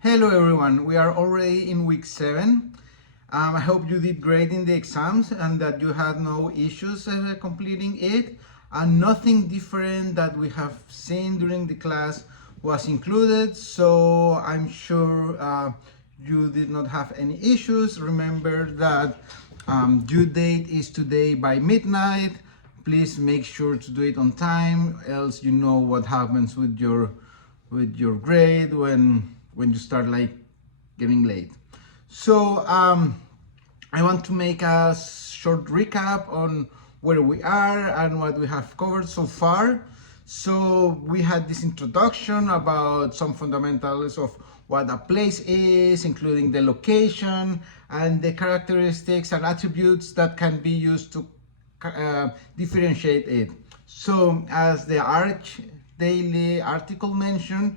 Hello everyone, we are already in week 7. I hope you did great in the exams and that you had no issues completing it. And nothing different that we have seen during the class was included, so I'm sure you did not have any issues. Remember that due date is today by midnight. Please make sure to do it on time, else you know what happens with your grade when you start like getting late. So I want to make a short recap on where we are and what we have covered so far. So we had this introduction about some fundamentals of what a place is, including the location and the characteristics and attributes that can be used to differentiate it. So as the Arch Daily article mentioned,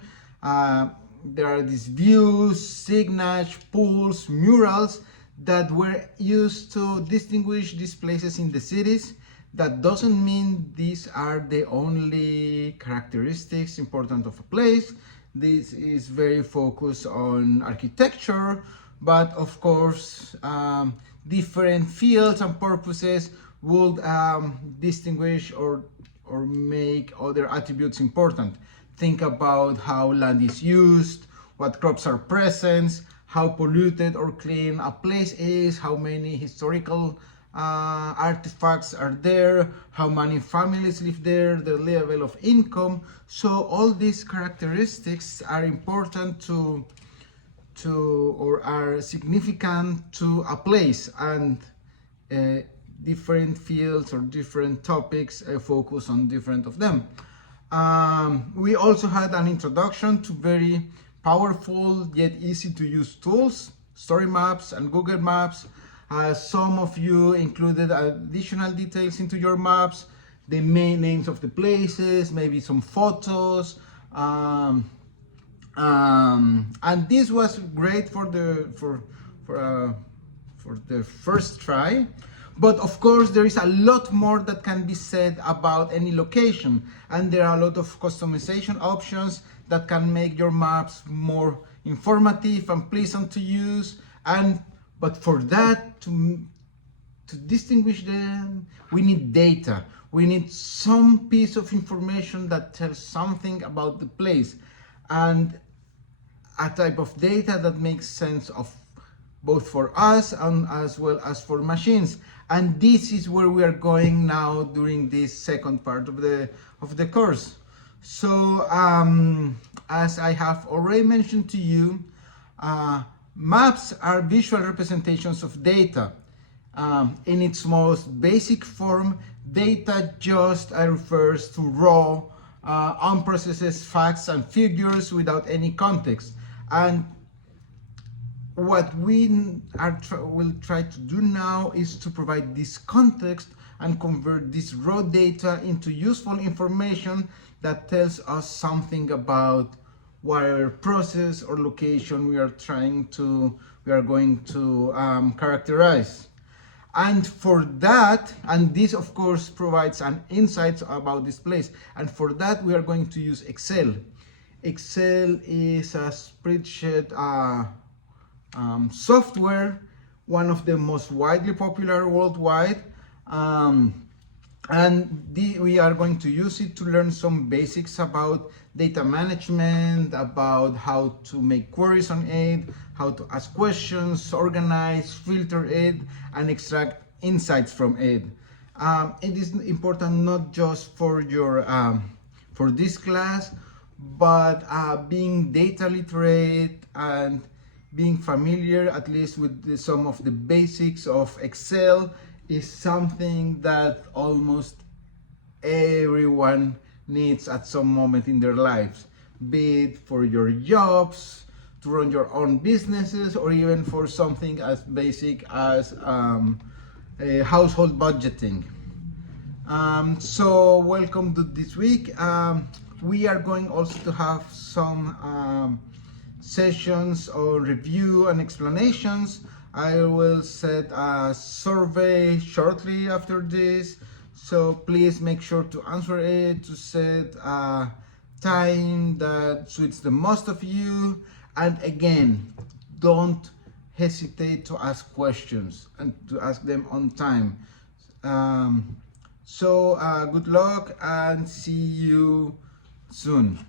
there are these views, signage, pools, murals that were used to distinguish these places in the cities. That doesn't mean these are the only characteristics important of a place. This is very focused on architecture, but of course different fields and purposes would distinguish or make other attributes important. Think about how land is used, what crops are present, how polluted or clean a place is, how many historical artifacts are there, how many families live there, the level of income. So all these characteristics are important to or are significant to a place, and different fields or different topics focus on different of them. We also had an introduction to very powerful yet easy to use tools, Story Maps and Google Maps. Some of you included additional details into your maps, the main names of the places, maybe some photos, and this was great for the first try. But of course, there is a lot more that can be said about any location, and there are a lot of customization options that can make your maps more informative and pleasant to use. But for that, to distinguish them, we need data. We need some piece of information that tells something about the place, and a type of data that makes sense of both for us and as well as for machines. And this is where we are going now during this second part of the course. So as I have already mentioned to you, maps are visual representations of data. In its most basic form, data just refers to raw, unprocessed facts and figures without any context. And what we will try to do now is to provide this context and convert this raw data into useful information that tells us something about whatever process or location we are going to characterize. And for that, and this of course provides an insight about this place, and for that we are going to use Excel. Excel is a spreadsheet software, one of the most widely popular worldwide, we are going to use it to learn some basics about data management, about how to make queries on it, how to ask questions, organize, filter it, and extract insights from it. It is important not just for your for this class, but being data literate and being familiar at least with some of the basics of Excel is something that almost everyone needs at some moment in their lives, be it for your jobs, to run your own businesses, or even for something as basic as household budgeting. So welcome to this week. We are going also to have some sessions on review and explanations. I will set a survey shortly after this, so please make sure to answer it, to set time that suits the most of you. And again, don't hesitate to ask questions and to ask them on time. Good luck and see you soon.